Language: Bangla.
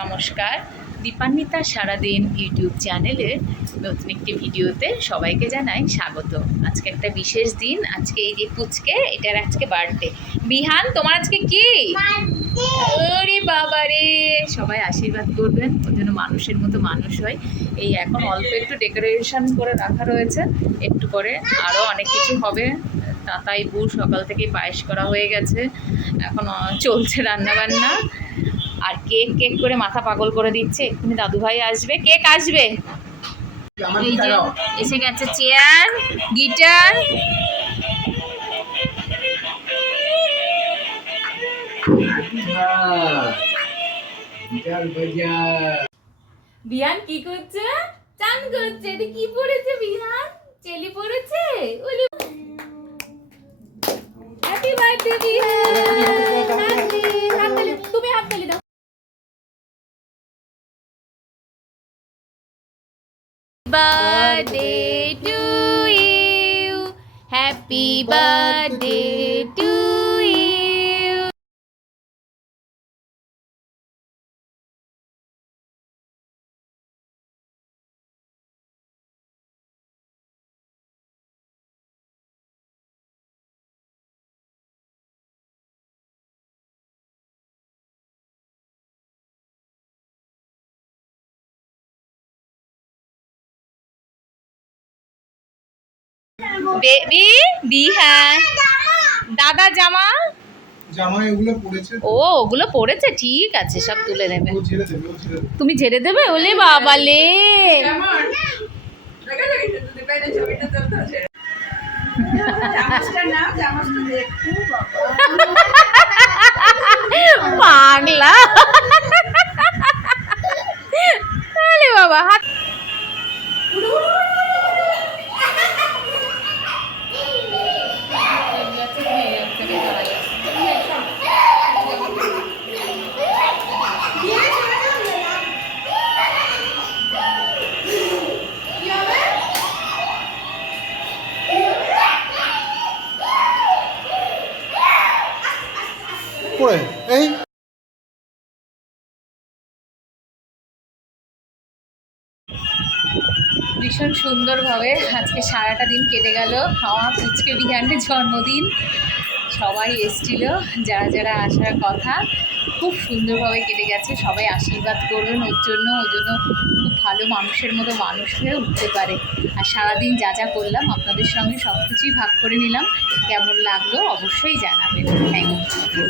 নমস্কার, দীপান্বিতা সারাদিন ইউটিউব চ্যানেলের নতুন একটি ভিডিওতে সবাইকে জানাই স্বাগত। আজকে একটা বিশেষ দিন। আজকে এই যে পুচকে, এটার আজকে বার্থডে। বিহান, তোমার আজকে কি? ওরে বাবা রে, সবাই আশীর্বাদ করবেন, ওই জন্য মানুষের মতো মানুষ হয়। এই এখন অল্প একটু ডেকোরেশন করে রাখা রয়েছে, একটু করে আরও অনেক কিছু হবে। তাই গুড় সকাল থেকেই পায়েস করা হয়ে গেছে, এখন চলছে রান্নাবান্না। আর কেক কেক করে মাথা পাগল করে দিচ্ছে। এক্ষুনি দাদুভাই আসবে, কেক আসবে। এই যে এসে গেছে চেয়ার, গিটার। বিহান কি করছে? চান করছে। এটা কি পড়েছে বিহান? চেলি পড়েছে। হ্যাপি বার্থডে বিহান। তুমি হাততালি দাও। Birthday to you, happy birthday to you. Baby বিহান, দাদা জামা এগুলো পড়েছে। ও ওগুলো পড়েছে, ঠিক আছে, সব তুলে নেবে। তুমি ঝেড়ে দেবে? ওলে বাবা লে, পাগলা। ওলে বাবা, হাত পড়ে এই ভীষণ সুন্দরভাবে আজকে সারাটা দিন কেটে গেল। আমার পুচকে বিহানের জন্মদিন, সবাই এসেছিল, যারা যারা আসার কথা। খুব সুন্দরভাবে কেটে গেছে। সবাই আশীর্বাদ করবেন ওর জন্য, খুব ভালো মানুষের মতো মানুষ হয়ে উঠতে পারে। আর সারাদিন যা যা করলাম আপনাদের সঙ্গে সব কিছুই ভাগ করে নিলাম। কেমন লাগলো অবশ্যই জানাবেন। Thank you.